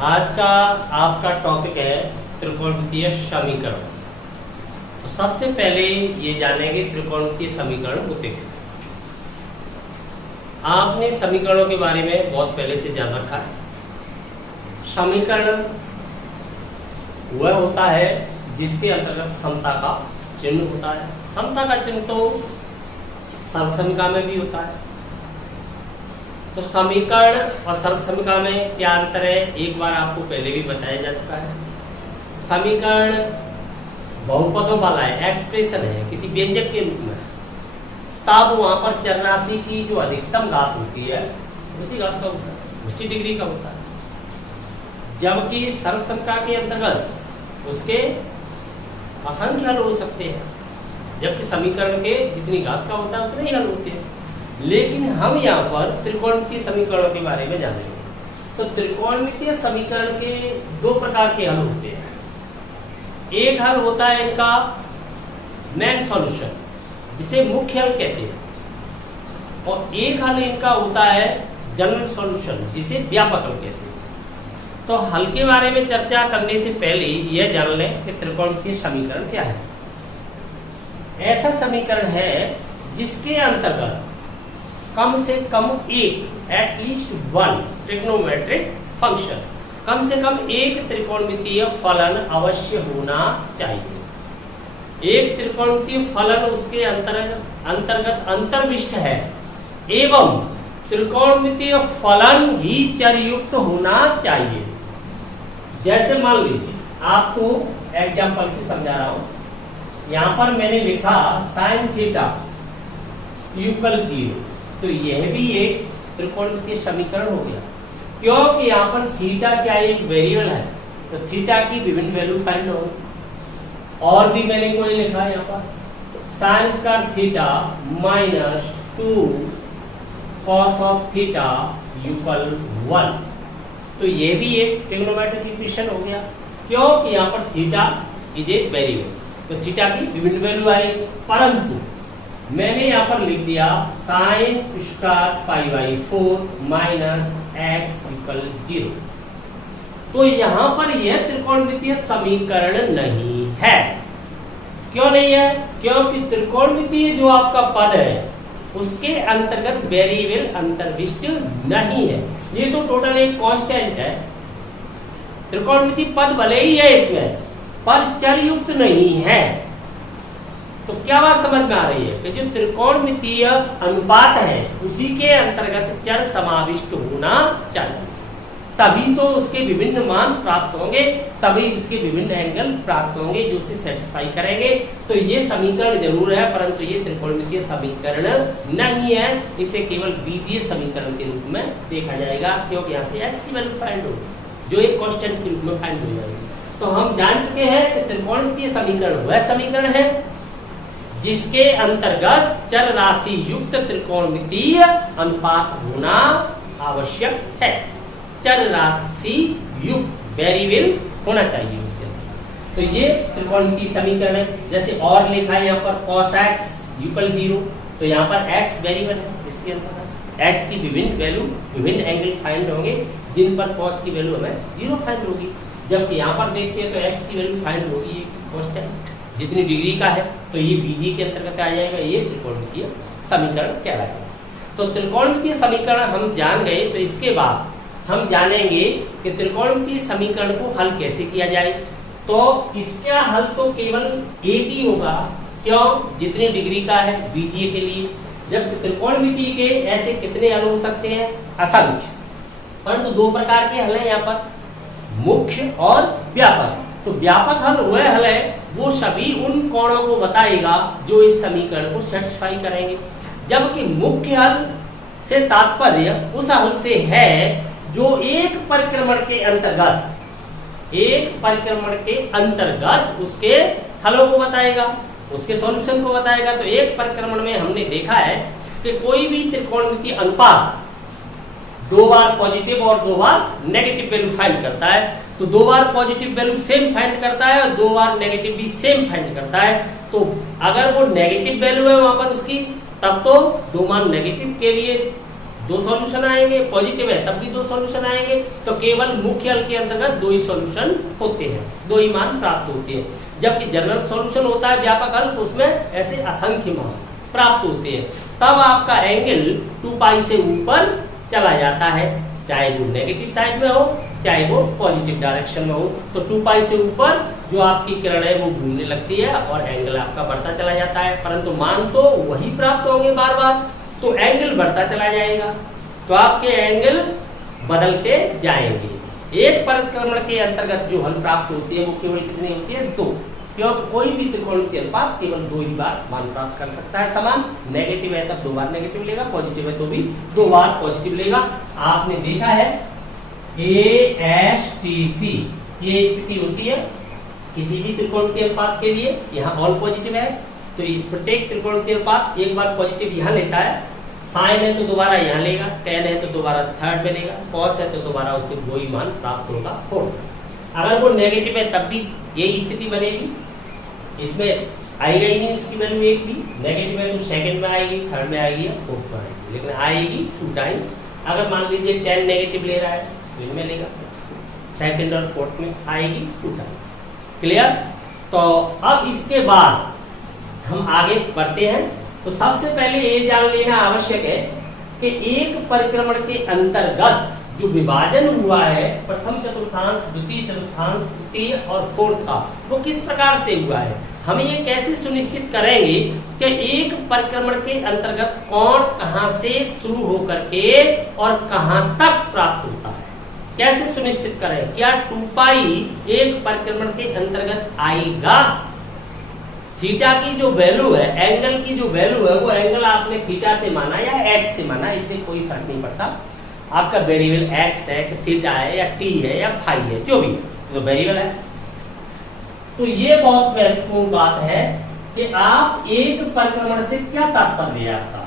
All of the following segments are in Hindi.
आज का आपका टॉपिक है त्रिकोणमितीय समीकरण। तो सबसे पहले ये जानेंगे त्रिकोणमितीय समीकरण होते क्या। आपने समीकरणों के बारे में बहुत पहले से जान रखा है। समीकरण वह होता है जिसके अंतर्गत समता का चिन्ह होता है। समता का चिन्ह तो सर्वसमीकरण में भी होता है। तो समीकरण और सर्वसमीकरण में क्या अंतर है, एक बार आपको पहले भी बताया जा चुका है। समीकरण बहुपदों वाला है, एक्सप्रेशन है किसी व्यंजक के रूप में, तब वहां पर चर राशि की जो अधिकतम घात होती है उसी घात का होता है, उसी डिग्री का होता है। जबकि सर्वसमीकरण के अंतर्गत उसके असंख्य हल हो सकते हैं, जबकि समीकरण के जितनी घात का होता है उतने ही हल होते हैं। लेकिन हम यहाँ पर त्रिकोणमितीय समीकरणों के बारे में जानेंगे। तो त्रिकोणमितीय समीकरण के दो प्रकार के हल होते हैं। एक हल होता है इनका मेन सॉल्यूशन, जिसे मुख्य हल कहते हैं, और एक हल इनका होता है जनरल सॉल्यूशन, जिसे व्यापक हल कहते हैं। तो हल के बारे में चर्चा करने से पहले यह जान लें कि त्रिकोणमितीय समीकरण क्या है। ऐसा समीकरण है जिसके अंतर्गत कम से कम एक, एटलीस्ट वन ट्रिग्नोमेट्रिक फंक्शन, कम से कम एक त्रिकोणमितीय फलन अवश्य होना चाहिए। एक त्रिकोणमितीय फलन उसके अंतर्गत अंतर्विष्ट है एवं त्रिकोणमितीय फलन ही चरयुक्त होना चाहिए। जैसे मान लीजिए, आपको एग्जाम्पल से समझा रहा हूं। यहां पर मैंने लिखा साइन थीटा इक्वल 0, तो यह भी एक त्रिकोणमितीय समीकरण हो गया, क्योंकि यहाँ पर थीटा क्या एक वेरिएबल है, तो थीटा की विभिन्न वैल्यू फाइंड हो। और भी मैंने कोई लिखा यहाँ पर sine square theta minus 2 cos of theta equal 1, तो ये भी एक ट्रिग्नोमेट्रिक इक्वेशन हो गया, क्योंकि यहाँ पर थीटा इज ए वेरिएबल, तो थीटा की विभिन्न वैल्यू आएगी। परंतु मैंने यहाँ पर लिख दिया sine square pi by 4 minus x equal 0, तो यहाँ पर यह त्रिकोणमितीय समीकरण नहीं है। क्यों नहीं है? क्योंकि त्रिकोणमितीय जो आपका पद है उसके अंतर्गत वेरिएबल अंतर्विष्ट नहीं है। ये तो टोटल एक कांस्टेंट है। त्रिकोणमितीय पद भले ही है, इसमें पद चरयुक्त नहीं है। तो क्या बात समझ में आ रही है कि जो त्रिकोणमितीय अनुपात है उसी के अंतर्गत चर समाविष्ट होना चाहिए, तभी तो उसके विभिन्न मान प्राप्त होंगे, तभी उसके विभिन्न एंगल प्राप्त होंगे जो उसे सेटिस्फाई करेंगे। तो ये समीकरण जरूर है, परंतु ये त्रिकोणमितीय समीकरण नहीं है। इसे केवल बीजीय समीकरण के रूप में देखा जाएगा, क्योंकि यहाँ से एक्स की वैल्यू फाइंड होगी जो एक कांस्टेंट के रूप में फाइंड हो जाएगी। तो हम जान चुके हैं कि त्रिकोणमितीय समीकरण वह समीकरण है जिसके अंतर्गत चर राशि युक्त त्रिकोणमितीय अनुपात होना आवश्यक है। चर राशि युक्त वेरिएबल होना चाहिए उसके अंदर। तो ये त्रिकोणमितीय समीकरण है। जैसे और लिखा है यहाँ पर cos x इक्वल 0, तो यहाँ पर x वेरिएबल है, इसके अंदर x की विभिन्न वैल्यू, विभिन्न एंगल फाइंड होंगे जिन पर cos की वैल्यू हमें 0 फाइंड होगी। जबकि यहाँ पर देखते हैं तो x की वैल्यू फाइंड होगी कांस्टेंट जितनी डिग्री का है, तो ये बीजी के अंतर्गत आ जाएगा, ये त्रिकोणमितीय समीकरण कहलाएगा। तो त्रिकोणमितीय समीकरण हम जान गए, तो इसके बाद हम जानेंगे कि त्रिकोणमितीय समीकरण को हल कैसे किया जाए। तो इसका हल तो केवल एक ही होगा, क्यों? जितनी डिग्री का है बीजीय के लिए। जब त्रिकोणमितीय के ऐसे कितने हल हो सकते हैं? असंख्य। परंतु दो प्रकार के हल हैं यहाँ पर, मुख्य और व्यापक। तो व्यापक हल वह हल है वो सभी उन कोणों को बताएगा जो इस समीकरण को सेटिस्फाई करेंगे, जबकि मुख्य हल से तात्पर्य उस हल से है जो एक परिक्रमण के अंतर्गत उसके हलों को बताएगा, उसके सॉल्यूशन को बताएगा। तो एक परिक्रमण में हमने देखा है कि कोई भी त्रिकोणमितीय अनुपात 2 बार पॉजिटिव और 2 बार नेगेटिव वैल्यू फाइंड करता है। तो 2 बार पॉजिटिव वैल्यू सेम फाइंड करता है और 2 बार नेगेटिव भी सेम फाइंड करता है। तो अगर वो नेगेटिव वैल्यू है वहां पर उसकी, तब तो 2 मान नेगेटिव के लिए दो सॉल्यूशन आएंगे, पॉजिटिव है तब भी दो सॉल्यूशन आएंगे, तो केवल मुख्य हल के अंतर्गत दो ही सॉल्यूशन होते हैं, दो ही मान प्राप्त होते हैं। जबकि जनरल सॉल्यूशन होता है व्यापक हल, तो उसमें ऐसे असंख्य मान प्राप्त होते हैं। तब आपका एंगल 2 पाई से ऊपर चला जाता है, चाहे वो नेगेटिव साइड में हो चाहे वो पॉजिटिव डायरेक्शन में हो। तो 2 पाई से ऊपर जो आपकी किरण है वो घूमने लगती है और एंगल आपका बढ़ता चला जाता है, परंतु मान तो वही प्राप्त होंगे बार बार, तो एंगल बढ़ता चला जाएगा, तो आपके एंगल बदलते जाएंगे। एक परिक्रमण के अंतर्गत जो हल प्राप्त होती है वो केवल कितनी होती है? 2, क्योंकि कोई भी त्रिकोणीय अनुपात केवल 2 ही बार मान प्राप्त कर सकता है समान। नेगेटिव है तब 2 बार नेगेटिव लेगा, पॉजिटिव है तो भी 2 बार पॉजिटिव लेगा। आपने देखा है ASTC ये स्थिति होती है किसी भी त्रिकोणीय अनुपात के लिए। यहाँ ऑल पॉजिटिव है तो प्रत्येक त्रिकोणीय अनुपात एक बार पॉजिटिव यहाँ लेता है, साइन है तो दोबारा यहाँ लेगा, टेन है तो दोबारा थर्ड में लेगा, कॉस है तो दोबारा उसे वही मान प्राप्त होगा। अगर वो नेगेटिव है तब भी यही स्थिति बनेगी, इसमें आएगा ही नहीं इसकी वैल्यू एक भी। नेगेटिव है तो सेकंड में आएगी, थर्ड में आएगी या फोर्थ में आएगी, लेकिन आएगी 2 टाइम्स। अगर मान लीजिए 10 नेगेटिव ले रहा है तो इनमें लेगा, सेकंड और फोर्थ में आएगी 2 टाइम्स। क्लियर? तो अब इसके बाद हम आगे बढ़ते हैं। तो सबसे पहले ये जान लेना आवश्यक है कि एक परिक्रमण के अंतर्गत जो विभाजन हुआ है प्रथम चतुर्थांश, द्वितीय चतुर्थांश, तृतीय और फोर्थ का, वो किस प्रकार से हुआ है। हम ये कैसे सुनिश्चित करेंगे कि एक परिक्रमण के अंतर्गत कोण कहां से शुरू होकर के और कहां तक प्राप्त होता है, कैसे सुनिश्चित करें? क्या 2 पाई एक परिक्रमण के अंतर्गत आएगा? थीटा की जो वैल्यू है, एंगल की जो वैल्यू है, वो एंगल आपने थीटा से माना या एक्स से माना, इससे कोई फर्क नहीं पड़ता। आपका वेरिएबल एक्स है, थीटा है या टी है या फाई है, जो भी है तो वेरिएबल है। तो ये बहुत महत्वपूर्ण बात है कि आप एक परिक्रमण से क्या तात्पर्य है आपका।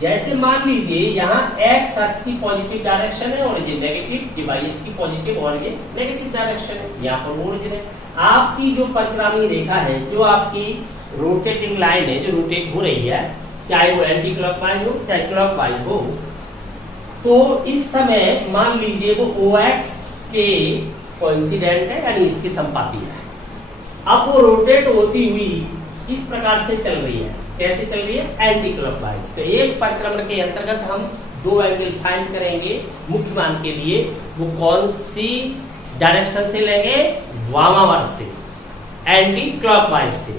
जैसे मान लीजिए यहाँ एक्स अक्ष की पॉजिटिव डायरेक्शन है और ये नेगेटिव, वाई अक्ष की पॉजिटिव और ये नेगेटिव डायरेक्शन है, यहाँ पर ओरिजिन है। आपकी जो परिक्रामी रेखा है, जो आपकी रोटेटिंग लाइन है, जो रोटेट हो रही है, चाहे वो एंटी क्लॉकवाइज हो चाहे क्लॉकवाइज हो, तो इस समय मान लीजिए वो OX के कोइंसिडेंट है, यानी इसके संपाती है। अब वो रोटेट होती हुई इस प्रकार से चल रही है, कैसे चल रही है? Anti clockwise. तो एक परिक्रमण के अंतर्गत हम 2 एंगल फाइंड करेंगे मुख्य मान के लिए, वो कौन सी डायरेक्शन से लेंगे? वामावर्त से, एंटी क्लॉकवाइज से।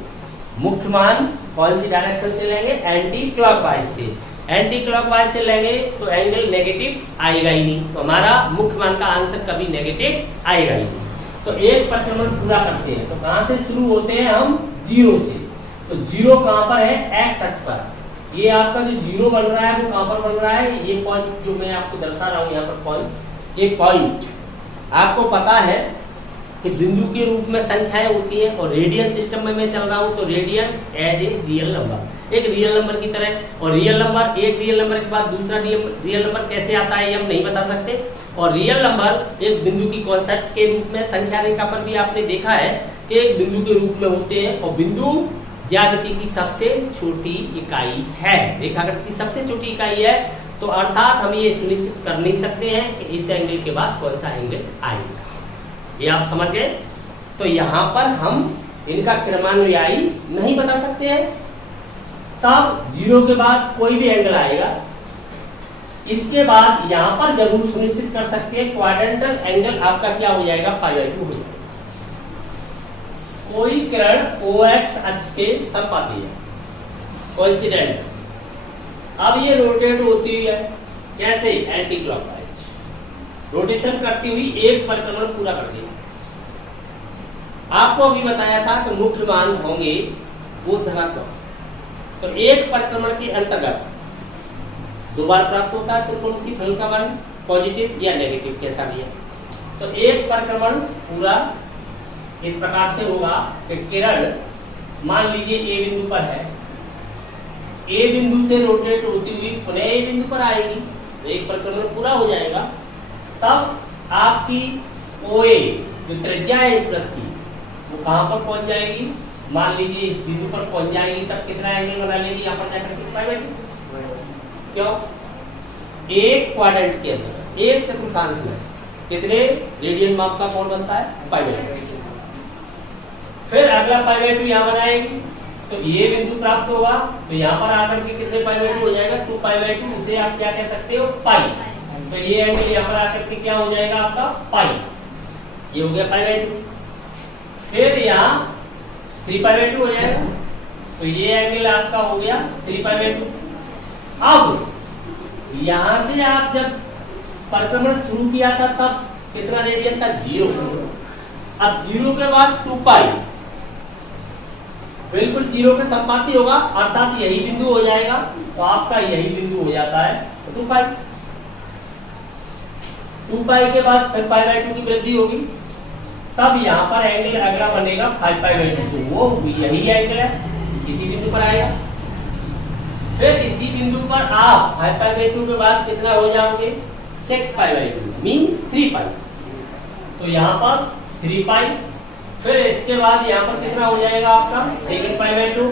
मुख्य मान कौन सी डायरेक्शन से लेंगे? एंटी क्लॉकवाइज से। एंटी क्लॉकवाइज से लेंगे तो एंगल नेगेटिव आएगा ही नहीं, तो हमारा मुख्य मान का आंसर कभी नेगेटिव आएगा ही नहीं। तो एक परिक्रमण पूरा करते हैं तो कहां से शुरू होते हैं हम? 0 से। तो 0 कहां पर है? एक्स अक्ष पर। ये आपका जो 0 बन रहा है वो कहां पर बन रहा है? ये पॉइंट जो मैं आपको दर्शा रहा हूं यहाँ पर पॉइंट, ये पॉइंट आपको पता है कि बिंदु के रूप में संख्याएं होती हैं, और रेडियन सिस्टम में मैं चल रहा हूं तो radian as a real number, एक रियल नंबर की तरह। और रियल नंबर, एक रियल नंबर के बाद दूसरा रियल नंबर कैसे आता है ये हम नहीं बता सकते। और रियल नंबर एक बिंदु की कॉन्सेप्ट के रूप में संख्या रेखा पर भी आपने देखा है कि एक बिंदु के रूप में होते हैं, और बिंदु ज्यामिति की सबसे छोटी इकाई है, रेखागत की सबसे छोटी इकाई है। तो अर्थात हम ये सुनिश्चित कर नहीं सकते हैं कि इस एंगल के बाद कौन सा एंगल आएगा, ये आप समझ गए। तो यहाँ पर हम इनका क्रमानुयायी नहीं बता सकते हैं। तब 0 के बाद कोई भी एंगल आएगा, इसके बाद यहाँ पर जरूर सुनिश्चित कर सकते हैं क्वाड्रेंटल एंगल आपका क्या हो जाएगा? π/2 हो जाएगा। कोई किरण OX अक्ष के संपाती है, कोइंसिडेंट। अब ये रोटेट होती हुई है, कैसे? एंटी क्लॉकवाइज रोटेशन करती हुई एक परिक्रमण पूरा कर दिया। आपको अभी बताया था कि मुख्य मान होंगे वो धनात्मक, तो एक परिक्रमण के अंतर्गत 2 बार प्राप्त होता है त्रिकोण की फलन का मान, पॉजिटिव या नेगेटिव कैसा भी है। तो एक परिक्रमण पूरा इस प्रकार से होगा कि किरण मान लीजिए ए बिंदु पर है, ए बिंदु से रोटेट होती हुई पुनः ए बिंदु पर आएगी, तो एक परिक्रमण पूरा हो जाएगा। तब आपकी OA जो त्रिज्या है इस वृत्त की, वो कहां पर पहुंच जाएगी? मान लीजिए इस बिंदु पर पहुंच जाएगी, तब कितना एंगल बना लेगी यहाँ पर जाकर के? π/2। क्यों? एक क्वाड्रेंट के अंदर, एक चतुर्थांश में कितने रेडियन माप का कोण बनता है? π/2। फिर अगला π/2 यहाँ बनाएगी तो ये बिंदु प्राप्त होगा, तो यहाँ पर आकर के कितने π/2 हो जाएगा? 2π/2। इसे आप क्या कह सकते हो? पाई। तो ये एंगल यहाँ पर आकर के क्या हो जाएगा आपका? पाई। ये हो गया π/2। फिर यहाँ 3π/2 हो जाएगा, तो ये एंगल आपका हो गया 3π/2। अब यहाँ से आप जब परिक्रमण शुरू किया था तब कितना रेडियन था? 0। अब 0 के बाद 2π, बिल्कुल 0 के संपाती होगा, अर्थात यही बिंदु हो जाएगा, तो आपका यही बिंदु हो जाता है 2π। 2π के बाद फिर π/2 की वृद्धि होगी, तब यहाँ पर एंगल अगला बनेगा 5π/2, तो वो यही एंगल है, इसी बिंदु पर आएगा। फिर इसी बिंदु पर आप 5π/2 के बाद कितना हो जाओगे? 6π/2 मीन्स 3π, तो यहाँ पर 3π। फिर इसके बाद यहाँ पर कितना हो जाएगा आपका? 2π/2।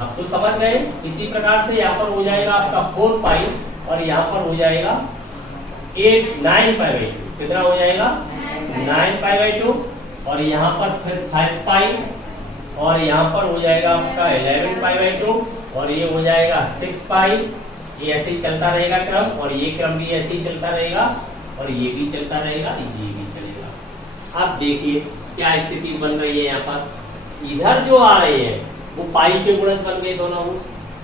अब तो समझ गए। इसी प्रकार से यहाँ पर हो जाएगा आपका 4π और यहाँ पर हो जाएगा 9π/2। कितना हो जाएगा? 9π/2 और यहाँ पर फिर 5π और यहाँ पर हो जाएगा आपका 11π/2 और ये हो जाएगा 6π। ये ऐसे ही चलता रहेगा क्रम, और ये क्रम भी ऐसे ही चलता रहेगा, और ये भी चलता रहेगा, ये भी चलेगा। अब देखिए क्या स्थिति बन रही है यहाँ पर। इधर जो आ रहे हैं वो पाई के गुणज बन गए दोनों,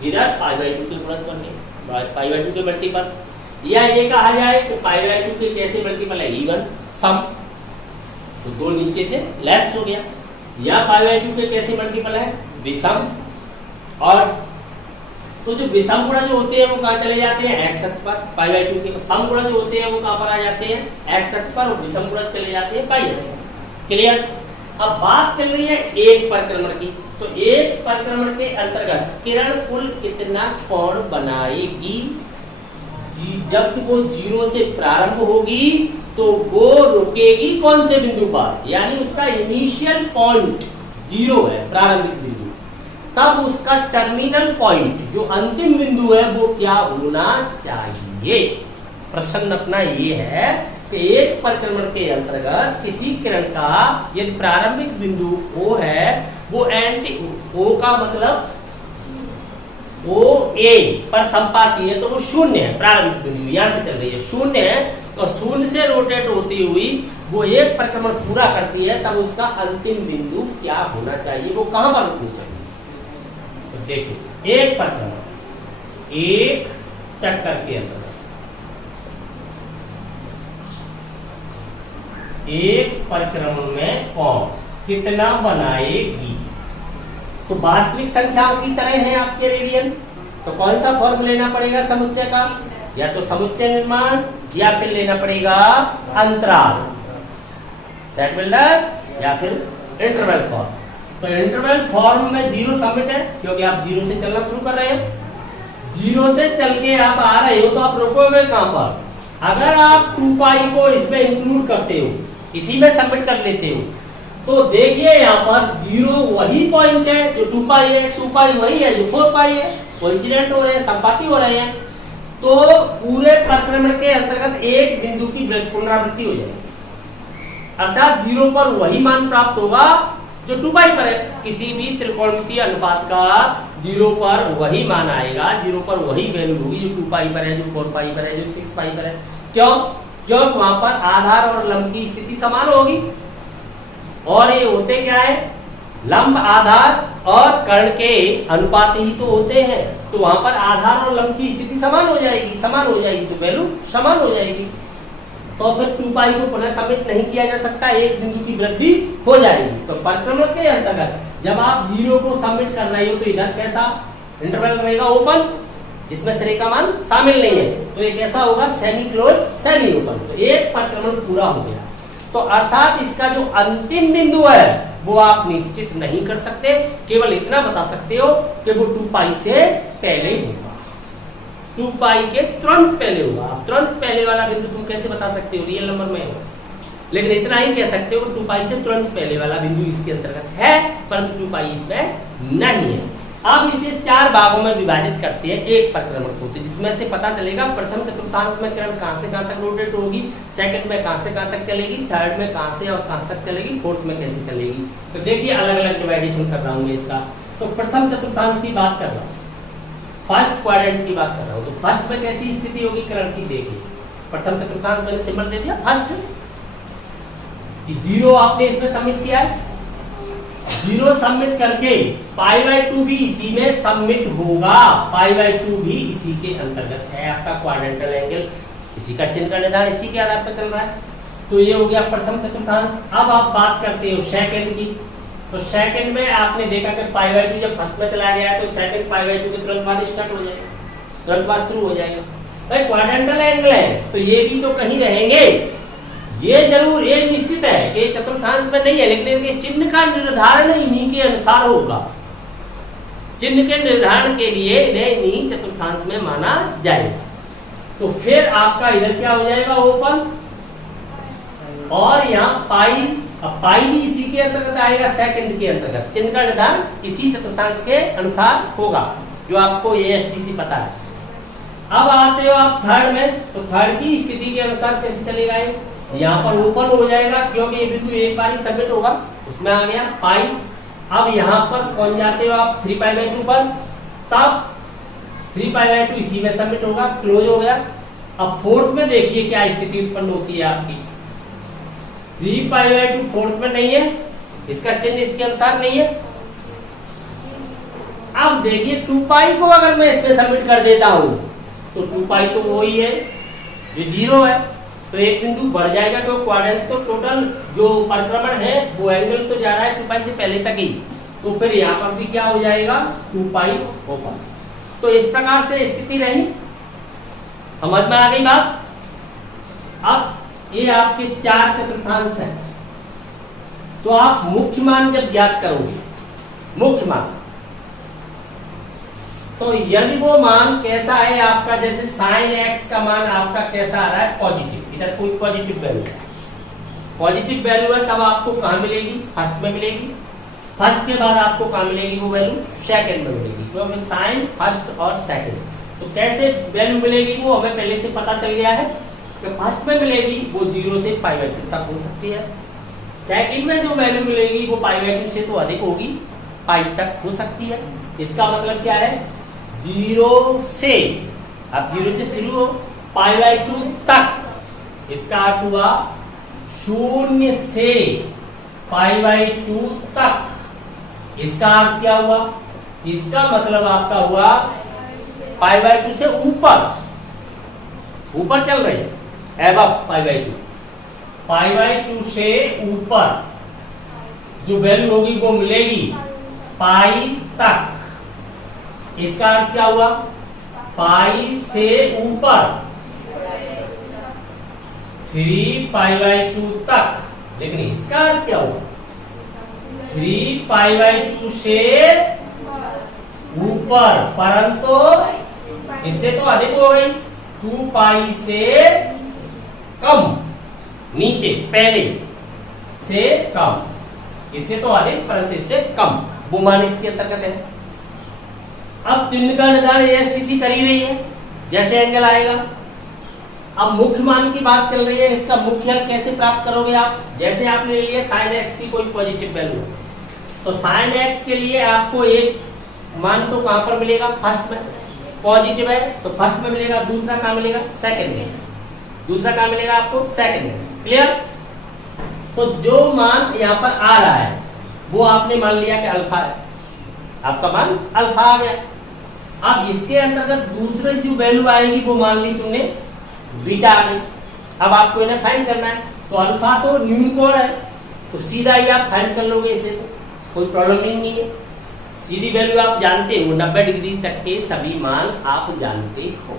इधर π/2 के गुणज बन गए, π/2 के मल्टीपल, या ये कहा जाए कि π/2 के कैसे मल्टीपल है? इवन सम, तो दो नीचे से लेफ्ट हो गया। या π/2 के कैसे मल्टीपल है? विषम। और तो जो विषम गुणा जो होते हैं वो कहाँ चले जाते हैं? एक्स अक्ष पर। π/2 के सम गुणा जो होते हैं वो कहाँ पर आ जाते हैं? एक्स अक्ष पर, और विषम गुणा चले जाते हैं y अक्ष पर। क्लियर? अब बात चल रही है एक परिक्रमण की, तो एक परिक्रमण के अंतर्गत किरण कुल कितना कोण बनाएगी? जब वो 0 से प्रारंभ होगी तो वो रुकेगी कौन से बिंदु पर? यानी उसका इनिशियल पॉइंट 0 है, प्रारंभिक बिंदु, तब उसका टर्मिनल पॉइंट जो अंतिम बिंदु है वो क्या होना चाहिए? प्रश्न अपना ये है कि एक परिक्रमण के अंतर्गत किसी किरण का यदि प्रारंभिक बिंदु O है, वो एंटी O का मतलब OA पर संपाती है, तो वो 0 है। प्रारंभिक बिंदु यहाँ से चल रही है 0 है, तो 0 से रोटेट होती हुई वो एक परिक्रमण पूरा करती है, तब उसका अंतिम बिंदु क्या होना चाहिए? वो कहां पर रुकनी चाहिए? तो देखिए एक परिक्रमण एक चक्कर के अंदर एक परिक्रमण में कोण कितना बनाएगी? तो वास्तविक संख्याओं की तरह है आपके रेडियन, तो कौन सा फॉर्म लेना पड़ेगा समुच्चय का? या तो समुच्चय निर्माण या फिर लेना पड़ेगा अंतराल, सेट बिल्डर, या फिर इंटरवल फॉर्म। तो इंटरवल फॉर्म में 0 सबमिट है, क्योंकि आप 0 से चलना शुरू कर रहे हैं। 0 से चल के आप आ रहे हो तो आप रुकोगे कहां पर? अगर आप 2π को इसमें इंक्लूड करते हो, इसी में सबमिट कर लेते हो, तो देखिए यहाँ पर 0 वही पॉइंट है जो 2π है, 2π वही है जो 4π है, कोइंसिडेंट हो रहे हैं, संपाती हो रहे हैं। तो पूरे परिक्रमण के अंतर्गत एक बिंदु की पुनरावृत्ति हो जाएगी, अर्थात 0 पर वही मान प्राप्त होगा जो 2π पर है। किसी भी त्रिकोणमितीय अनुपात का 0 पर वही मान आएगा, 0 पर वही वैल्यू होगी जो 2π पर है, जो 4π पर है, जो 6π पर है। क्यों? क्योंकि वहां पर आधार और लंब की स्थिति समान होगी, और ये होते क्या है? लंब, आधार और कर्ण के अनुपात ही तो होते हैं, तो वहां पर आधार और लंब की स्थिति समान हो जाएगी, तो वैल्यू समान हो जाएगी। तो फिर 2π को पुनः सबमिट नहीं किया जा सकता, एक बिंदु की वृद्धि हो जाएगी। तो परिक्रमण के अंतर्गत जब आप 0 को सबमिट कर रहे हो तो इधर कैसा इंटरवल रहेगा? ओपन, जिसमें सिरे का मान शामिल नहीं है, तो ये कैसा होगा? Semi close, semi open. तो एक परिक्रमण पूरा हो गया। तो अर्थात इसका जो अंतिम बिंदु है वो आप निश्चित नहीं कर सकते, केवल इतना बता सकते हो कि वो 2π से पहले होगा, 2π के तुरंत पहले होगा। आप तुरंत पहले वाला बिंदु तुम कैसे बता सकते हो? रियल नंबर में हो, लेकिन इतना ही कह सकते हो 2π से तुरंत पहले वाला बिंदु इसके अंतर्गत है, परंतु 2π इसमें नहीं है। अब इसे 4 भागों में विभाजित करते हैं एक परिक्रमण को, तो जिसमें से पता चलेगा प्रथम चतुर्थांश में किरण कहां से कहां तक रोटेट होगी, सेकंड में कहां से कहां तक चलेगी, थर्ड में कहां से और कहां तक चलेगी, फोर्थ में कैसे चलेगी। तो देखिए अलग अलग डिवाइडेशन कर रहा हूं इसका। तो प्रथम चतुर्थांश की बात कर रहा हूं, फर्स्ट क्वाड्रेंट की बात कर रहा हूं। तो फर्स्ट में कैसी स्थिति होगी किरण की, देखिए प्रथम चतुर्थांश मैंने सिंबल दे दिया फर्स्ट, 0 आपने इसमें सबमिट किया है, 0 सबमिट करके π/2 भी इसी में सबमिट होगा, π/2 भी इसी के अंतर्गत है आपका क्वाड्रेंटल एंगल, इसी का चिन्ह का निर्धारण इसी के आधार पर चल रहा है। तो ये हो गया प्रथम चतुर्थांश। अब आप बात करते हो सेकंड की, तो सेकंड में आपने देखा कि π/2 जब फर्स्ट में चला गया है तो सेकंड π/2 के तुरंत बाद स्टार्ट हो जाएगा, तुरंत बाद शुरू हो जाएगा। भाई क्वाड्रेंटल एंगल है तो ये भी तो कहीं रहेंगे, ये जरूर ये निश्चित है कि चतुर्थांश में नहीं है, लेकिन इनके चिन्ह का निर्धारण इन्हीं के अनुसार होगा। चिन्ह के निर्धारण के लिए इन्हें इन्हीं चतुर्थांश में माना जाएगा। तो फिर आपका इधर क्या हो जाएगा ओपन, और यहाँ पाई, अब पाई भी इसी के अंतर्गत आएगा, सेकंड के अंतर्गत। चिन्ह का निर्धारण इसी चतुर्थांश के अनुसार होगा जो आपको ये STC पता है। अब आते हो आप थर्ड में, तो थर्ड की स्थिति के अनुसार कैसे चलेगा ये, यहाँ पर ओपन हो जाएगा क्योंकि ये बिंदु एक बार ही सबमिट होगा, उसमें आ गया पाई। अब यहाँ पर पहुंच जाते हो आप 3π/2 पर, तब 3π/2 इसी में सबमिट होगा, क्लोज हो गया। अब फोर्थ में देखिए क्या स्थिति उत्पन्न होती है आपकी, 3π/2 फोर्थ में नहीं है, इसका चिन्ह इसके अनुसार नहीं है। अब देखिए 2π को अगर मैं इसमें सबमिट कर देता हूं तो 2π तो वही है जो 0 है, तो एक बिंदु बढ़ जाएगा। तो क्वाड्रेंट तो टोटल जो परिक्रमण है वो एंगल तो जा रहा है 2π से पहले तक ही, तो फिर यहाँ पर भी क्या हो जाएगा 2π होगा। तो इस प्रकार से स्थिति रही, समझ में आ गई बात। अब ये आपके 4 चतुर्थांश है, तो आप मुख्य मान जब ज्ञात करोगे, मुख्य मान, तो यदि वो मान कैसा है आपका, जैसे sin x का मान आपका कैसा आ रहा है पॉजिटिव, इधर कोई पॉजिटिव वैल्यू है, पॉजिटिव वैल्यू है, तब आपको कहाँ मिलेगी, फर्स्ट में मिलेगी। फर्स्ट के बाद आपको कहाँ मिलेगी वो वैल्यू, सेकंड में मिलेगी, क्योंकि साइन फर्स्ट और सेकंड। तो कैसे वैल्यू मिलेगी वो हमें पहले से पता चल गया है कि फर्स्ट में मिलेगी वो 0 से π/2 तक हो सकती है, सेकंड में जो वैल्यू मिलेगी वो π/2 से तो अधिक होगी, पाई तक हो सकती है। इसका मतलब क्या है, 0 से, अब 0 से शुरू हो π/2 तक, इसका अर्थ हुआ 0 से π/2 तक। इसका अर्थ क्या हुआ, इसका मतलब आपका हुआ π/2 से ऊपर, ऊपर चल रही है, एबव π/2, π/2 से ऊपर जो वैल्यू होगी वो मिलेगी पाई तक। इसका अर्थ क्या हुआ, पाई से ऊपर 3π/2 तक, लेकिन इसका अर्थ क्या हुआ, 3π/2 से ऊपर, परंतु इससे तो अधिक हो गई, 2π से कम, नीचे पहले से कम, इससे तो अधिक परंतु इससे कम, वो मान इसके अंतर्गत है। अब चिन्ह का निर्धारण STC कर ही रही है, जैसे एंगल आएगा। अब मुख्य मान की बात चल रही है, इसका मुख्य हल कैसे प्राप्त करोगे आप, जैसे आपने ले लिया sin x की कोई पॉजिटिव वैल्यू, तो sin x के लिए आपको एक मान तो कहां पर मिलेगा, फर्स्ट में, पॉजिटिव है तो फर्स्ट में मिलेगा, दूसरा कहां मिलेगा, सेकंड में, दूसरा कहां मिलेगा आपको, सेकंड में। क्लियर। तो जो मान यहां पर आ रहा है वो आपने मान लिया कि अल्फा है, आपका मान अल्फा आ गया। अब इसके अंतर्गत दूसरी जो वैल्यू आएगी वो मान ली तुमने बीटा आ गई। अब आपको इन्हें फाइंड करना है, तो अल्फा तो न्यून कोण है, तो सीधा ही आप फाइंड कर लोगे, इसे तो कोई प्रॉब्लम ही नहीं है। सीधी वैल्यू आप जानते हो, 90 डिग्री तक के सभी मान आप जानते हो,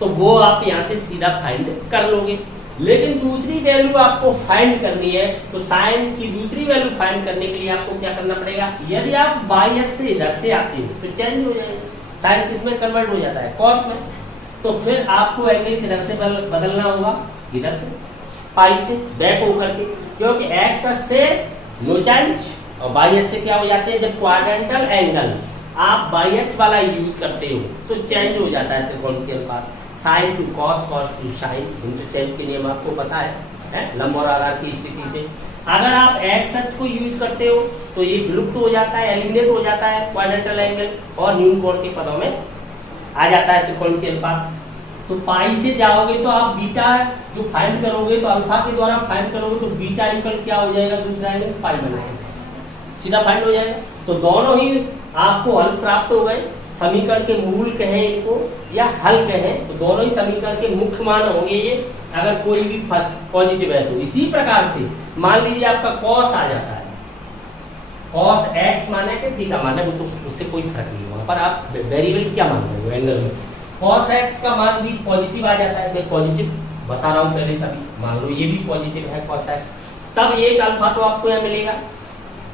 तो वो आप यहाँ से सीधा फाइंड कर लोगे। लेकिन दूसरी वैल्यू आपको फाइंड करनी है, तो साइन की दूसरी वैल्यू फाइंड करने के लिए आपको क्या करना पड़ेगा, यदि आप बाई से इधर से आते हो तो चेंज हो जाएगा, साइन किस में कन्वर्ट हो जाता है, कॉस में। तो फिर आपको एंगल किधर से बदलना होगा, इधर से, पाई से बैक होकर के, क्योंकि एक्स से नो चेंज और बाई से क्या हो जाते हैं, जब क्वाड्रेंटल एंगल आप बाई एच वाला यूज करते हो तो चेंज हो जाता है त्रिकोण के अनुपात, sine to cos, cos to sine, interchange के नियम आपको पता है लंब और आधार की स्थिति से। अगर आप एक्स अक्ष को यूज करते हो तो ये विलुप्त हो जाता है, एलिमिनेट हो जाता है क्वाड्रेंटल एंगल और न्यून कोण के पदों में आ जाता है त्रिकोण के अनुपात। तो पाई से जाओगे तो आप बीटा जो फाइंड करोगे तो अल्फा के द्वारा फाइंड करोगे तो बीटा इक्वल क्या हो जाएगा, दूसरा एंगल पाई माइनस सीधा फाइंड हो जाएगा। तो दोनों ही आपको हल प्राप्त हो गए, समीकरण के मूल कहें इनको या हल कहें, तो दोनों ही समीकरण के मुख्य मान होंगे ये, अगर कोई भी फर्स्ट पॉजिटिव है तो। इसी प्रकार से मान लीजिए आपका कॉस आ जाता है, कॉस एक्स माने कि थीटा माने, वो तो उससे कोई फर्क नहीं होगा, पर आप वेरिएबल क्या मानते हो एंगल में। कॉस एक्स का मान भी पॉजिटिव आ जाता है, मैं पॉजिटिव बता रहा हूँ पहले सभी, मान लो ये भी पॉजिटिव है कॉस एक्स, तब एक अल्फा तो आपको यहाँ मिलेगा,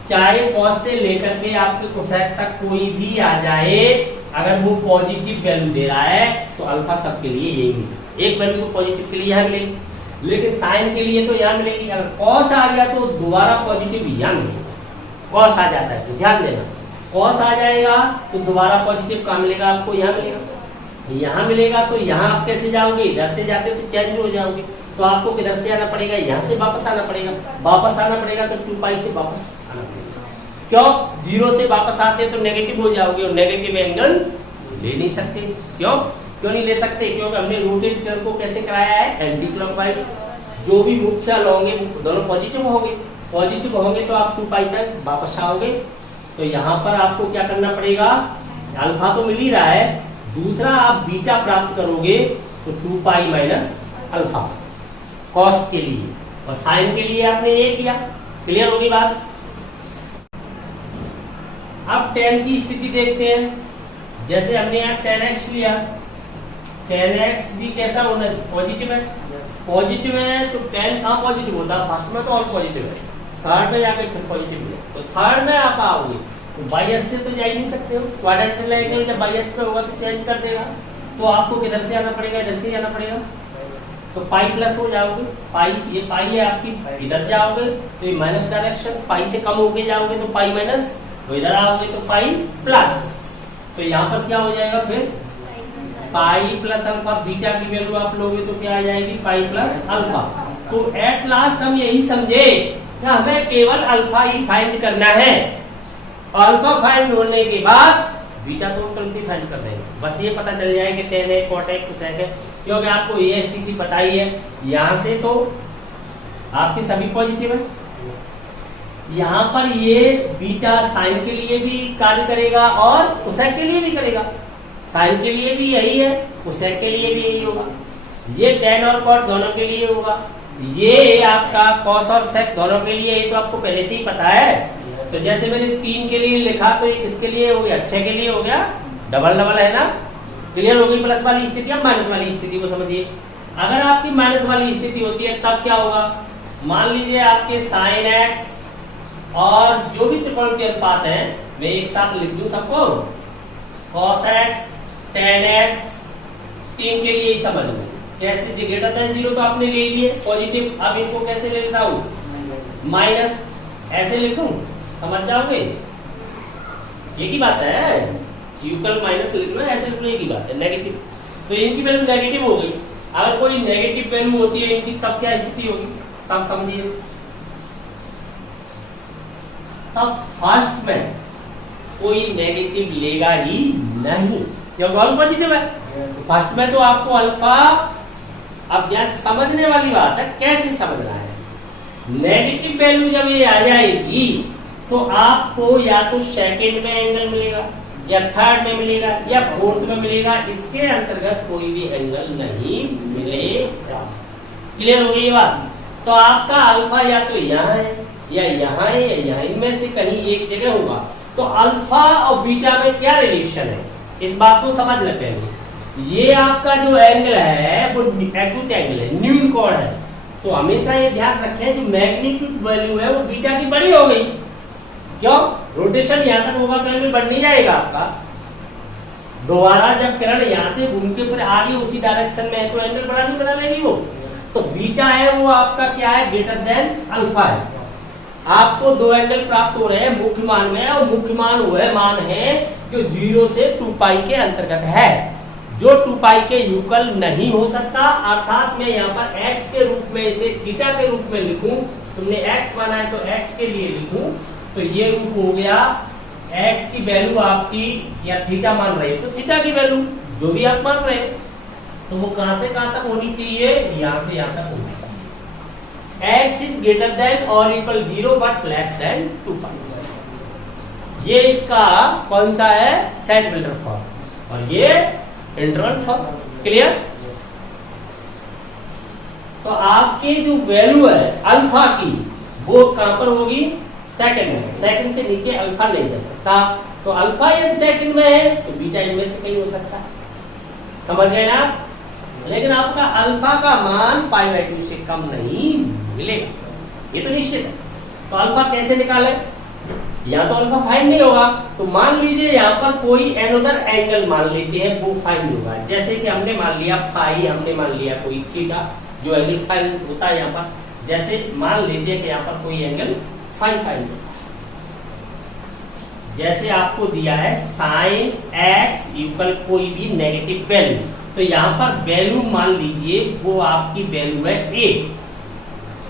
चाहे कॉस से लेकर के आपके कोसेक तक कोई भी आ जाए, अगर वो पॉजिटिव वैल्यू दे रहा है तो अल्फा सबके लिए यही मिलेगी, एक वैल्यू तो पॉजिटिव के लिए यहाँ मिलेगी, लेकिन साइन के लिए तो यहाँ मिलेगी। अगर कॉस आ गया तो दोबारा पॉजिटिव यहाँ मिलेगा, कॉस आ जाता है तो ध्यान देना, कॉस आ जाएगा तो दोबारा पॉजिटिव कहाँ मिलेगा आपको, यहाँ मिलेगा, यहाँ मिलेगा। तो यहाँ आप कैसे जाओगे, इधर से जाते हो तो चेंज हो जाओगे, तो आपको किधर से आना पड़ेगा, यहाँ से वापस आना पड़ेगा, वापस आना पड़ेगा तो 2 पाई से वापस आना पड़ेगा। क्यों, जीरो से वापस आते तो नेगेटिव हो जाओगे और नेगेटिव एंगल ले नहीं सकते। क्यों नहीं ले सकते, क्योंकि हमने रोटेट कर को कैसे कराया है, एंटी क्लॉकवाइज। जो भी मुख्य होंगे दोनों पॉजिटिव होंगे, पॉजिटिव होंगे तो आप 2 पाई तक वापस आओगे। तो यहाँ पर आपको क्या करना पड़ेगा, अल्फा तो मिल ही रहा है, दूसरा आप बीटा प्राप्त करोगे तो 2 पाई माइनस अल्फा कॉस के लिए, और साइन के लिए आपने ये किया। क्लियर होगी बात। अब tan की स्थिति देखते हैं, जैसे हमने यहाँ tan x लिया, tan x भी कैसा होना चाहिए, पॉजिटिव है, पॉजिटिव है तो tan कहाँ पॉजिटिव होता है, फर्स्ट में तो और पॉजिटिव है, थर्ड में जाकर फिर पॉजिटिव है, तो थर्ड में आप आओगे तो बाई एच से तो जा ही नहीं सकते हो, क्वाड्रेंटल एंगल जब बाई एच पे होगा तो चेंज कर देगा, तो आपको किधर से आना पड़ेगा, इधर से आना पड़ेगा, तो पाई प्लस हो जाओगे, पाई ये पाई है आपकी, इधर जाओगे तो ये माइनस डायरेक्शन, पाई से कम होके जाओगे तो पाई माइनस, तो इधर आओगे तो पाई प्लस, तो यहाँ पर क्या हो जाएगा फिर पाई प्लस अल्फा, बीटा की वैल्यू आप लोगे तो क्या आ जाएगी, पाई प्लस अल्फा। तो एट लास्ट हम यही समझे कि हमें केवल अल्फा ही फाइंड करना है, अल्फा फाइंड होने के बाद बीटा तो तुरंत फाइंड कर देंगे, बस ये पता चल जाए कि tan है, cot है, cosec है, क्योंकि आपको ASTC पता ही है। यहाँ से तो आपके सभी पॉजिटिव है, यहाँ पर ये बीटा साइन के लिए भी कार्य करेगा और cosec के लिए भी करेगा, साइन के लिए भी यही है, cosec के लिए भी यही होगा, ये tan और cot दोनों के लिए होगा, ये आपका cos और sec दोनों के लिए, ये तो आपको पहले से ही पता है। तो जैसे मैंने 3 के लिए लिखा तो ये किसके लिए हो गया, 6 के लिए हो गया, डबल डबल है ना। क्लियर हो गई प्लस वाली स्थिति। अब माइनस वाली स्थिति को समझिए, अगर आपकी माइनस वाली स्थिति होती है तब क्या होगा, मान लीजिए आपके साइन एक्स और जो भी त्रिकोण के अनुपात है, मैं एक साथ लिख दूं सबको, cos x, tan x, 3 के लिए ही समझ लो कैसे, ग्रेटर देन 0 तो आपने ले लिए पॉजिटिव, अब इनको कैसे ले लेता हूं, माइनस, ऐसे लिखूं, समझ जाओगे, एक ही बात है, इक्वल माइनस लिखना, ऐसे लिखना एक ही बात है, नेगेटिव, तो इनकी वैल्यू नेगेटिव हो गई। अगर कोई नेगेटिव वैल्यू होती है इनकी तब क्या स्थिति होगी, तब समझिए, तब फर्स्ट में कोई नेगेटिव लेगा ही नहीं, क्योंकि ऑल पॉजिटिव है, फर्स्ट में तो आपको अल्फा, अब यहाँ समझने वाली बात है, कैसे समझना है, नेगेटिव वैल्यू जब ये आ जाएगी तो आपको या तो सेकंड में एंगल मिलेगा या थर्ड में मिलेगा या फोर्थ में मिलेगा, इसके अंतर्गत कोई भी एंगल नहीं मिलेगा। क्लियर हो गई ये बात। तो आपका अल्फा या तो यहाँ है या यहाँ है या यहाँ, इनमें से कहीं एक जगह होगा। तो अल्फा और बीटा में क्या रिलेशन है, इस बात को समझ लेते हैं। ये आपका जो एंगल है वो एक्यूट एंगल है, न्यून कोण है, तो हमेशा ये ध्यान रखें जो मैग्नीट्यूड वैल्यू है वो बीटा की बड़ी हो गई, क्यों, रोटेशन यहाँ तक होगा तो एंगल बढ़ नहीं जाएगा आपका, दोबारा जब किरण यहाँ से घूम के फिर आगे उसी डायरेक्शन में है तो एंगल बड़ा नहीं बना लेगी वो, तो बीटा है वो आपका क्या है, ग्रेटर देन अल्फा है। आपको दो एंगल प्राप्त हो रहे हैं मुख्य मान में, और मुख्य मान वह मान है जो 0 से 2 पाई के अंतर्गत है, जो 2 पाई के युगल नहीं हो सकता। अर्थात मैं यहाँ पर x के रूप में इसे थीटा के रूप में लिखूं, तुमने x माना है तो x के लिए लिखूं, तो ये रूप हो गया x की वैल्यू आपकी, या थीटा मान रहे तो थीटा की वैल्यू जो भी आप मान रहे तो वो कहां से कहां तक होनी चाहिए, यहां से यहां तक होनी चाहिए। x इज ग्रेटर देन और इक्वल 0 बट लेस देन 2 पाई। ये इसका कौन सा है, सेट बिल्डर फॉर्म, और ये इंटरवल फॉर्म। क्लियर? तो आपकी जो वैल्यू है अल्फा की वो कहां पर होगी, सेकंड में। सेकंड से नीचे अल्फा नहीं जा सकता, तो अल्फा यदि सेकंड में है तो बीटा इनमें से कहीं हो सकता है। समझ गए ना? लेकिन आपका अल्फा का मान π/2 से कम नहीं मिलेगा, ये तो निश्चित है। तो अल्फा कैसे निकाले, या तो अल्फा फाइंड नहीं होगा, तो मान लीजिए यहाँ पर कोई अनदर एंगल मान लेते हैं, वो फाइंड होगा। जैसे कि हमने मान लिया फाई, हमने मान लिया कोई थीटा, जो एंगल फाइंड होता है यहाँ पर, जैसे मान लेते हैं कि यहाँ पर कोई एंगल फाइंड होता है। जैसे आपको दिया है साइन x इक्वल कोई भी नेगेटिव वैल्यू, तो यहाँ पर वैल्यू मान लीजिए वो आपकी वैल्यू है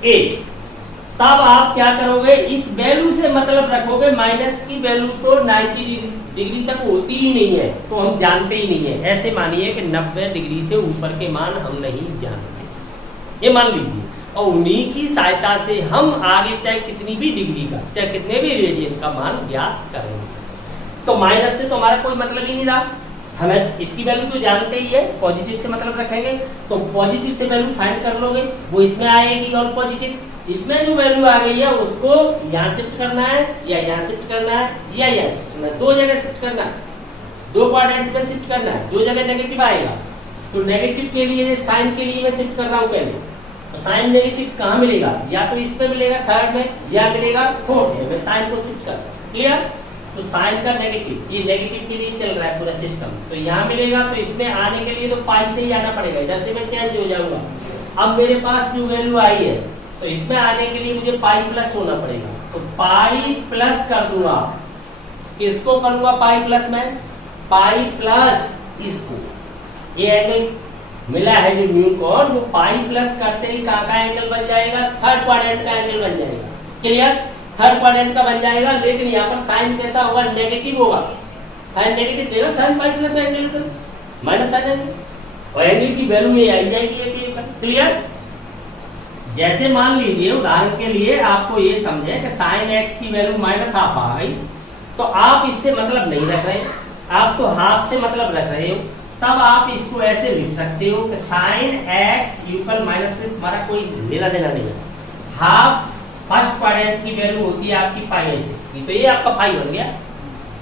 a। तब आप क्या करोगे, इस वैल्यू से मतलब रखोगे, माइनस की वैल्यू तो 90 डिग्री तक होती ही नहीं है, तो हम जानते ही नहीं है। ऐसे मानिए कि 90 डिग्री से ऊपर के मान हम नहीं जानते, ये मान लीजिए, और उन्हीं की सहायता से हम आगे चाहे कितनी भी डिग्री का, चाहे कितने भी रेडियन का मान ज्ञात करेंगे। तो माइनस से तो हमारा कोई मतलब ही नहीं रहा, हमें इसकी वैल्यू तो जानते ही है, पॉजिटिव से मतलब रखेंगे, तो पॉजिटिव से वैल्यू फाइंड कर लोगे, वो इसमें आएगी और पॉजिटिव। इसमें जो वैल्यू आ गई है उसको यहाँ शिफ्ट करना है, या यहाँ शिफ्ट करना है, या यहाँ शिफ्ट करना है, दो जगह शिफ्ट करना है, दो क्वाड्रेंट में शिफ्ट करना है, दो जगह नेगेटिव आएगा। तो नेगेटिव के लिए, साइन के लिए मैं शिफ्ट कर रहा हूँ पहले, तो साइन नेगेटिव कहाँ मिलेगा, या तो इसमें मिलेगा थर्ड में, या मिलेगा फोर्थ में। मैं साइन को शिफ्ट कर, क्लियर? तो साइन का नेगेटिव, ये नेगेटिव के लिए चल रहा है पूरा सिस्टम, तो यहाँ मिलेगा, तो इसमें आने के लिए तो पाई से ही आना पड़ेगा, इधर से मैं चेंज हो जाऊंगा। अब मेरे पास जो वैल्यू आई है, तो इसमें आने के लिए मुझे पाई प्लस होना पड़ेगा, तो पाई प्लस कर दूंगा। किसको करूंगा पाई प्लस में, पाई प्लस इसको, ये एंगल मिला है जो न्यू कोण, वो पाई प्लस करते ही कहाँ का एंगल बन जाएगा, थर्ड क्वाड्रेंट का एंगल बन जाएगा। क्लियर? थर्ड क्वाड्रेंट का बन जाएगा, लेकिन यहाँ पर साइन कैसा होगा, नेगेटिव होगा। साइन नेगेटिव देगा, sine pi plus angle minus sine angle, और एंगल की वैल्यू ये आई जाएगी। क्लियर? जैसे मान लीजिए उदाहरण के लिए आपको ये समझे कि साइन एक्स की वैल्यू माइनस हाफ आ गई, तो आप इससे मतलब नहीं रख रहे, आप तो हाफ से मतलब रख रहे हो, तब आप इसको ऐसे लिख सकते हो कि साइन एक्स इक्वल माइनस से तुम्हारा कोई लेना देना नहीं है। हाफ फर्स्ट क्वाड्रेंट की वैल्यू होती है आपकी π/6 की, तो ये आपका फाई बन गया,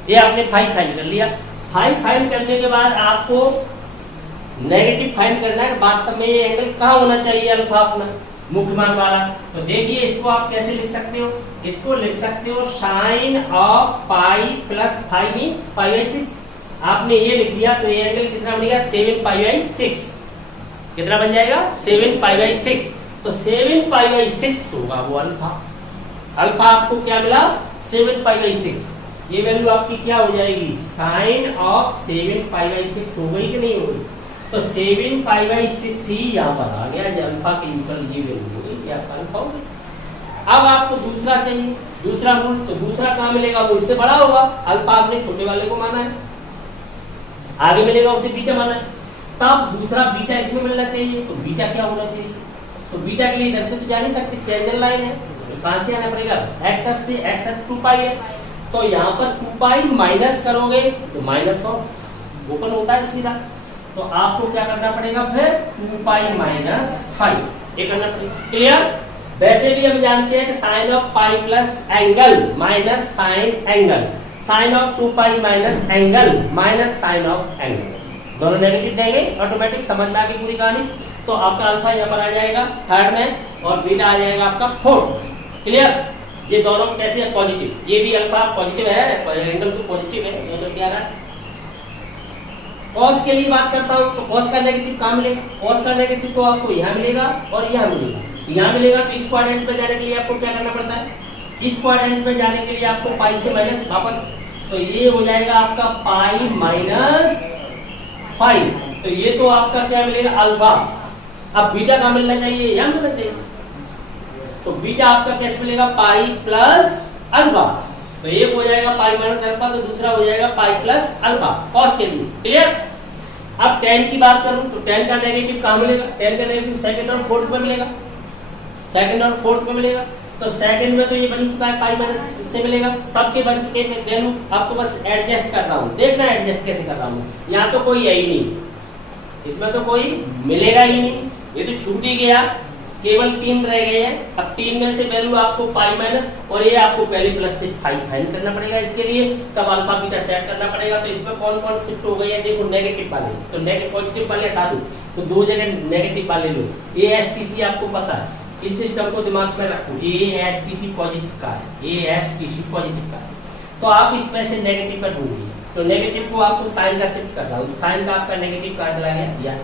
ये आपने फाई फाइंड कर लिया। फाई फाइंड करने के बाद आपको नेगेटिव फाइंड करना है, वास्तव में ये एंगल कहाँ होना चाहिए, अल्फा अपना मुख्य मान वाला। तो देखिए इसको आप कैसे लिख सकते हो, इसको लिख सकते हो sine of pi plus five mean π/6। आपने ये लिख दिया, तो ये एंगल कितना बनेगा, 7π/6। कितना बन जाएगा, 7π/6। तो 7π/6 होगा वो अल्फा। अल्फा आपको क्या मिला, 7π/6। ये वैल्यू आपकी क्या हो जाएगी, साइन ऑफ 7π/6 हो गई कि नहीं हो गई? तो 7π/6 ही यहाँ पर आ गया, अल्फा के ऊपर ये वैल्यू हो गई, आपका अल्फा हो गया। अब आपको दूसरा चाहिए, दूसरा रूल, तो दूसरा कहाँ मिलेगा, वो इससे बड़ा होगा। अल्फा आपने छोटे वाले को माना है, आगे मिलेगा उसे बीटा माना है, तब दूसरा बीटा इसमें मिलना चाहिए। तो बीटा क्या होना चाहिए, तो बीटा के लिए इधर से तो जा नहीं सकते, चेंजर लाइन है, तो कहां से आना पड़ेगा, एक्स से, एक्स 2 पाई है, तो यहाँ पर 2 पाई माइनस करोगे तो माइनस ऑफ ओपन होता है सीधा, तो आपको क्या करना पड़ेगा फिर 2 पाई माइनस 5 ये करना पड़ेगा। क्लियर? वैसे भी हम जानते हैं कि sine of pi plus angle minus sine angle, sine of 2 pi minus angle minus sine of angle, दोनों नेगेटिव देंगे, ऑटोमेटिक समझ में आ गई पूरी कहानी। तो आपका अल्फा यहाँ पर आ जाएगा थर्ड में, और बीटा आ जाएगा आपका फोर्थ। क्लियर? ये दोनों कैसे है, पॉजिटिव, ये भी अल्फा पॉजिटिव है, एंगल तो पॉजिटिव है, ये तो क्या रहा। कॉस के लिए बात करता हूँ, तो कॉस का नेगेटिव कहाँ मिलेगा, कॉस का नेगेटिव तो आपको यहाँ मिलेगा और यहाँ मिलेगा। यहाँ मिलेगा तो इस क्वाड्रेंट पे जाने के लिए आपको क्या करना पड़ता है, इस क्वाड्रेंट में जाने के लिए आपको पाई से माइनस वापस, तो ये हो जाएगा आपका पाई माइनस 5। तो ये तो आपका क्या मिलेगा अल्फा। अब बीटा का मिलना चाहिए, या मिलना चाहिए, तो बीटा आपका कैसे मिलेगा पाई प्लस अल्फा। तो एक हो जाएगा पाई माइनस अल्फा, तो दूसरा हो जाएगा पाई प्लस अल्फा कॉस के लिए। क्लियर। अब tan की बात करूं तो tan का नेगेटिव कहां मिलेगा, tan का नेगेटिव सेकंड और फोर्थ में मिलेगा, सेकंड और फोर्थ में मिलेगा। तो सेकंड में तो ये बन चुका है पाई माइनस से मिलेगा, सबके बन चुके हैं वैल्यू। आपको बस एडजस्ट कर रहा हूं, देखना एडजस्ट कैसे कर रहा हूं। यहाँ तो कोई है ही नहीं, इसमें तो कोई मिलेगा ही नहीं, ये तो छूट ही गया, केवल 3 रह गए हैं। अब 3 में से वैल्यू आपको पाई माइनस, और ये आपको पहले प्लस से फाइंड करना पड़ेगा, इसके लिए तब अल्फा बीटा सेट करना पड़ेगा। तो इसमें कौन कौन शिफ्ट हो गई है, देखो नेगेटिव वाले, तो नेगेटिव पॉजिटिव वाले हटा दो, तो 2 जगह नेगेटिव वाले लो। ASTC आपको पता है, इस सिस्टम को दिमाग में रखो, ASTC पॉजिटिव का है, ASTC पॉजिटिव का है। तो आप इसमें से नेगेटिव पर ढूंढिए, तो नेगेटिव को आपको साइन का शिफ्ट कर रहा हूँ, साइन का आपका नेगेटिव कहाँ चला गया,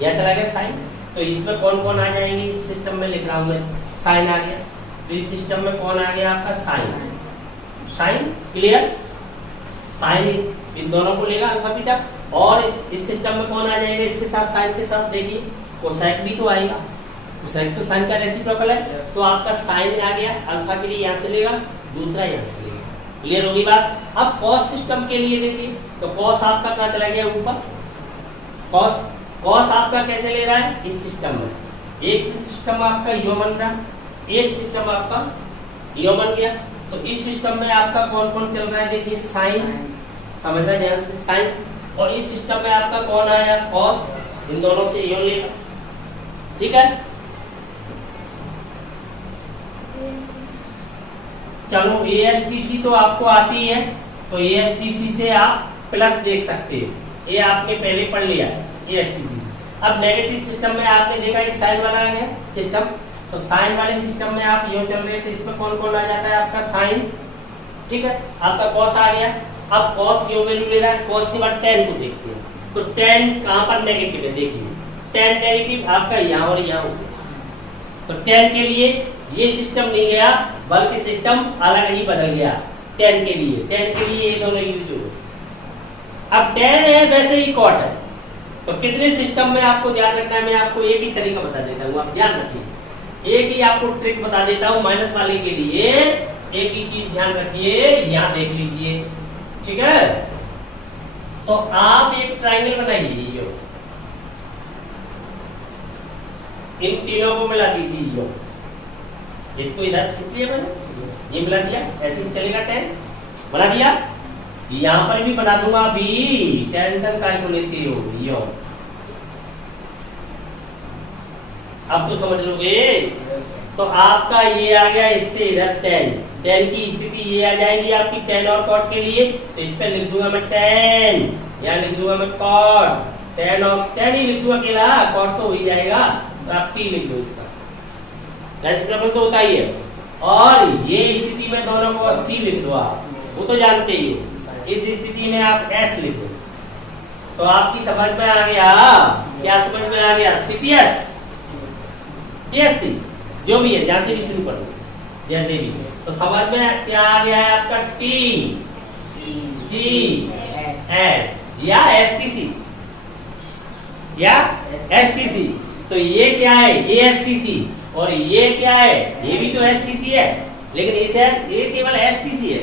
यहाँ चला गया साइन। तो इसमें कौन कौन आ जाएंगे, इस सिस्टम में लिख रहा हूँ मैं, साइन आ गया। तो इस सिस्टम में कौन आ गया आपका साइन, साइन। क्लियर। साइन इन दोनों को लेगा अल्फा बीटा, और इस सिस्टम में कौन आ जाएगा इसके साथ, साइन के साथ, देखिए कोसेक भी तो आएगा, कोसेक तो साइन का रेसिप्रोकल है। तो आपका साइन आ गया अल्फा के लिए, यहाँ से लेगा, दूसरा यहाँ से लेगा। क्लियर होगी बात। अब कॉस सिस्टम के लिए देखिए, तो कॉस आपका कहाँ चला गया ऊपर, कॉस, कॉस आपका कैसे ले रहा है इस सिस्टम में, एक सिस्टम आपका यो बन रहा, एक सिस्टम आपका यो बन गया। तो इस सिस्टम में आपका कौन कौन चल रहा है, देखिए साइन, समझना ध्यान से, साइन। और इस सिस्टम में आपका कौन आया, कॉस, इन दोनों से यो लेगा। ठीक है, चलो ASTC तो आपको आती है, तो ASTC से आप प्लस देख सकते हो, ये आपने पहले पढ़ लिया ASTC। अब नेगेटिव सिस्टम में आपने देखा एक साइन वाला आ गया सिस्टम, तो साइन वाले सिस्टम में आप यो चल रहे थे, इसमें कौन कौन आ जाता है आपका साइन। ठीक है, आपका कॉस आ गया। अब कॉस यो वैल्यू ले रहा है, कॉस के बाद tan को देखते हैं, तो tan कहां पर नेगेटिव है, देखिए tan नेगेटिव आपका यहाँ और यहाँ हो गया। तो tan के लिए ये सिस्टम नहीं गया, बल्कि सिस्टम अलग ही बदल गया tan के लिए, tan के लिए ये दोनों यूज हो गए। अब tan है वैसे ही कॉट है, तो कितने सिस्टम में आपको ध्यान रखना है, मैं आपको एक ही तरीका बता देता हूँ, आप ध्यान रखिए। एक ही आपको ट्रिक बता देता हूँ माइनस वाले के लिए, एक ही चीज ध्यान रखिए, यहाँ देख लीजिए। ठीक है, तो आप एक ट्रायंगल बनाइए, इन तीनों को मिला दीजिए, इसको इधर खींच लिया मैंने, ये मिला दिया, ऐसे ही चलेगा, tan बना दिया। यहाँ पर भी बना दूंगा, अभी टेंशन काय को लेते हो यो, अब तो समझ लोगे। तो आपका ये आ गया, इससे इधर tan की स्थिति ये आ जाएगी आपकी tan और cot के लिए, तो इस पे लिख दूंगा मैं tan, यहाँ लिख दूंगा मैं cot, tan और tan ही लिख दूंगा अकेला, cot तो हो ही जाएगा, तो आप t लिख दो इसका, रेसिप्रोकल तो होता ही है। और ये स्थिति में दोनों को c लिख दो आप, वो तो जानते ही हो। इस स्थिति में आप s लिख दो, तो आपकी समझ में आ गया, क्या समझ में आ गया, CTS, TSC, जो भी है, जैसे भी शुरू करो, जैसे भी, तो समझ में क्या आ गया है आपका T C S या STC, या STC। तो ये क्या है, ASTC, और ये क्या है, ये भी तो STC है, लेकिन ये केवल STC है,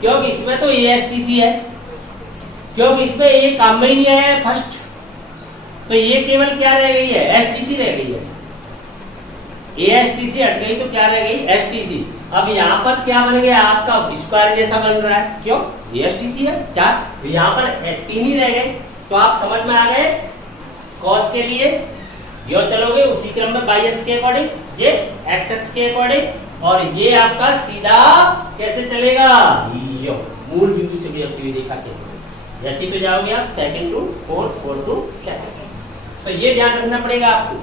क्योंकि इसमें तो ASTC है, क्योंकि इसमें ये काम में ही नहीं है फर्स्ट, तो ये केवल क्या रह गई है, STC रह गई है। ASTC हट गई तो क्या रह गई, STC। अब यहाँ पर क्या बन गया आपका, स्क्वायर जैसा बन रहा है, क्यों, ASTC है 4, यहाँ पर 3 ही रह गए। तो आप समझ में आ गए, कॉस के लिए यो चलोगे उसी क्रम में बाई अक्ष के अकॉर्डिंग, ये एक्स अक्ष के अकॉर्डिंग, और ये आपका सीधा कैसे चलेगा, यो मूल बिंदु से गिरती हुई रेखा के जैसे पे जाओगे आप, second to fourth, fourth to second. तो ये ध्यान रखना पड़ेगा आपको,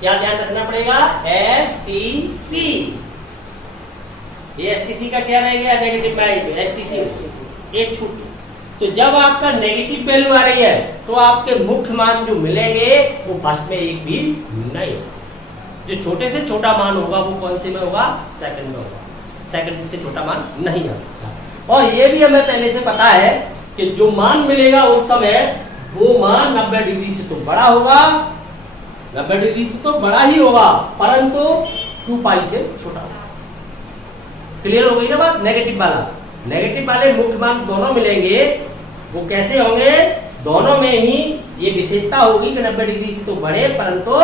क्या ध्यान रखना पड़ेगा, STC। ये STC का क्या रह गया, नेगेटिव में STC एक छूट। तो जब आपका नेगेटिव वैल्यू आ रही है, तो आपके मुख्य मान जो मिलेंगे वो फर्स्ट में एक भी नहीं। जो छोटे से छोटा मान होगा वो कौन से में होगा, सेकंड में होगा, सेकंड से छोटा मान नहीं आ सकता। और ये भी हमें पहले से पता है कि जो मान मिलेगा उस समय वो मान 90 डिग्री से तो बड़ा होगा, 90 डिग्री से तो बड़ा ही होगा, परंतु 2 पाई से छोटा होगा। क्लियर हो गई ना बात। नेगेटिव वाले मुख्य मान दोनों मिलेंगे, वो कैसे होंगे, दोनों में ही ये विशेषता होगी कि 90 डिग्री से तो बड़े परंतु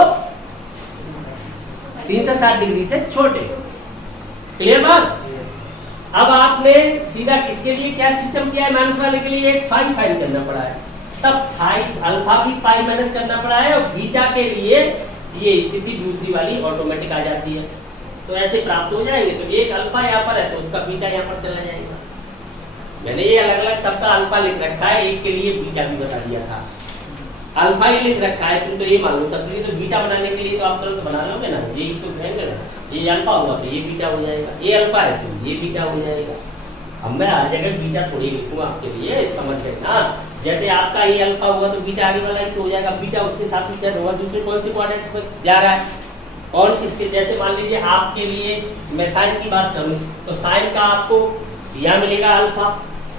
360 डिग्री से छोटे। क्लियर बात। अब आपने सीधा किसके लिए क्या सिस्टम किया है, माइनस वाले के लिए एक फाई फाइंड करना पड़ा है, तब फाइव अल्फा भी पाई माइनस करना पड़ा है, और बीटा के लिए ये स्थिति दूसरी वाली ऑटोमेटिक आ जाती है, तो ऐसे प्राप्त हो जाएंगे। तो एक अल्फा यहाँ पर है तो उसका बीटा यहाँ पर चला जाएगा। मैंने ये अलग अलग सबका अल्फा लिख रखा है, एक के लिए बीटा भी बता दिया था। अल्फा ही लिख रखा है, तुम तो ये मान लो सबके लिए, तो बीटा बनाने के लिए तो आप तुरंत बना लोगे ना, यही तो कहेंगे ना, ये अल्फा हुआ तो ये बीटा हो जाएगा, ये अल्फा है तो ये बीटा हो जाएगा। अब मैं हर जगह बीटा थोड़ी लिखूंगा आपके लिए, समझ गए ना। जैसे आपका ये अल्फा हुआ तो बीटा आगे वाला तो हो जाएगा, बीटा उसके साथ ही सेट होगा, दूसरे कौन से क्वाड्रेंट पर जा रहा है और किसके, जैसे मान लीजिए आपके लिए मैं साइन की बात करूं तो साइन का आपको यहाँ मिलेगा अल्फा,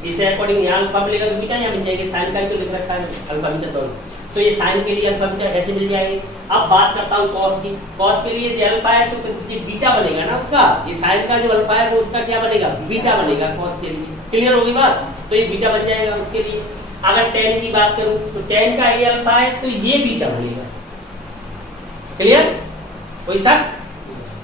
इसे अकॉर्डिंग यहाँ अल्फा मिलेगा तो बीटा यहाँ मिल जाएगी, साइन का ही तो लिख रखा है अल्फा बीटा दोनों, तो ये साइन के लिए अल्फा बीटा ऐसे मिल जाएंगे। अब बात करता हूँ कॉस की, कॉस के लिए जो अल्फा है तो ये बीटा बनेगा ना उसका, ये साइन का जो अल्फा है वो उसका क्या बनेगा, बीटा बनेगा कॉस के लिए। क्लियर होगी बात, तो ये बीटा बन जाएगा उसके लिए। अगर टेन की बात करूं तो टेन का ये अल्फा है तो ये बीटा बनेगा। क्लियर, कोई शक।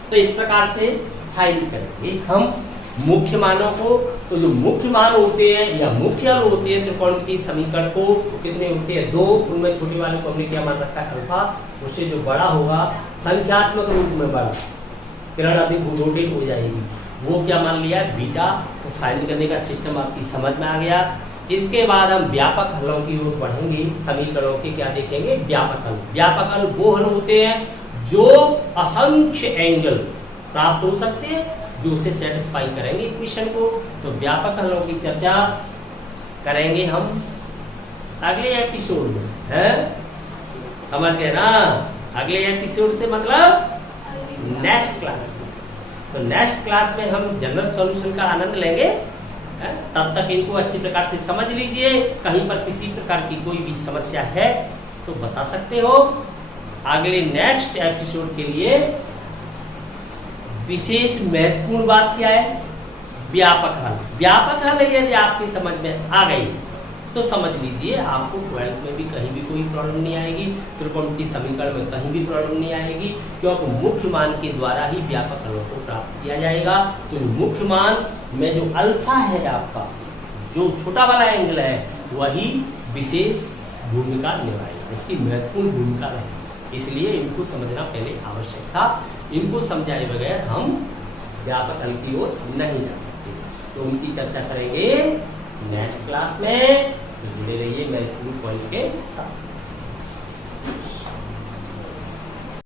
तो इस प्रकार से फाइंड करेंगे हम मुख्य मानों को। तो जो मुख्य मान होते हैं या मुख्य हल होते हैं त्रिकोणमितीय समीकरण को कितने होते हैं, 2, उनमें छोटे वाले को हमने क्या मान रखा है अल्फा, उससे जो बड़ा होगा संख्यात्मक रूप में बड़ा, किरण अधिक रोटेट हो जाएगी, वो क्या मान लिया बीटा। तो फाइंड करने का सिस्टम आपकी समझ में आ गया। इसके बाद हम व्यापक हलों की ओर बढ़ेंगे, समीकरणों के क्या देखेंगे, व्यापक हल। व्यापक हल वो हल होते हैं जो असंख्य एंगल प्राप्त हो सकते हैं, जो उसे सेटिस्फाई करेंगे इक्वेशन को। तो व्यापक हलों की चर्चा करेंगे हम अगले एपिसोड में, है समझ गए ना। अगले एपिसोड से मतलब नेक्स्ट क्लास में। तो नेक्स्ट क्लास में हम जनरल सॉल्यूशन का आनंद लेंगे। तब तक इनको अच्छी प्रकार से समझ लीजिए। कहीं पर किसी प्रकार की कोई भी समस्या है तो बता सकते हो। अगले नेक्स्ट एपिसोड के लिए विशेष महत्वपूर्ण बात क्या है, व्यापक हल। व्यापक हल यदि आपकी समझ में आ गई तो समझ लीजिए आपको 12th में भी कहीं भी कोई प्रॉब्लम नहीं आएगी, त्रिकोणमितीय समीकरण में कहीं भी प्रॉब्लम नहीं आएगी, क्योंकि मुख्य मान के द्वारा ही व्यापक हलों को प्राप्त किया जाएगा। तो मुख्य मान में जो अल्फा है आपका, जो छोटा वाला एंगल है, वही विशेष भूमिका निभाएगा, इसकी महत्वपूर्ण भूमिका रहेगी। इसलिए इनको समझना पहले आवश्यक था। इनको समझाए बगैर हम व्यापक हल की ओर नहीं जा सकते। तो उनकी चर्चा करेंगे नेक्स्ट क्लास में। जुड़े रहिए महत्वपूर्ण पॉइंट के साथ।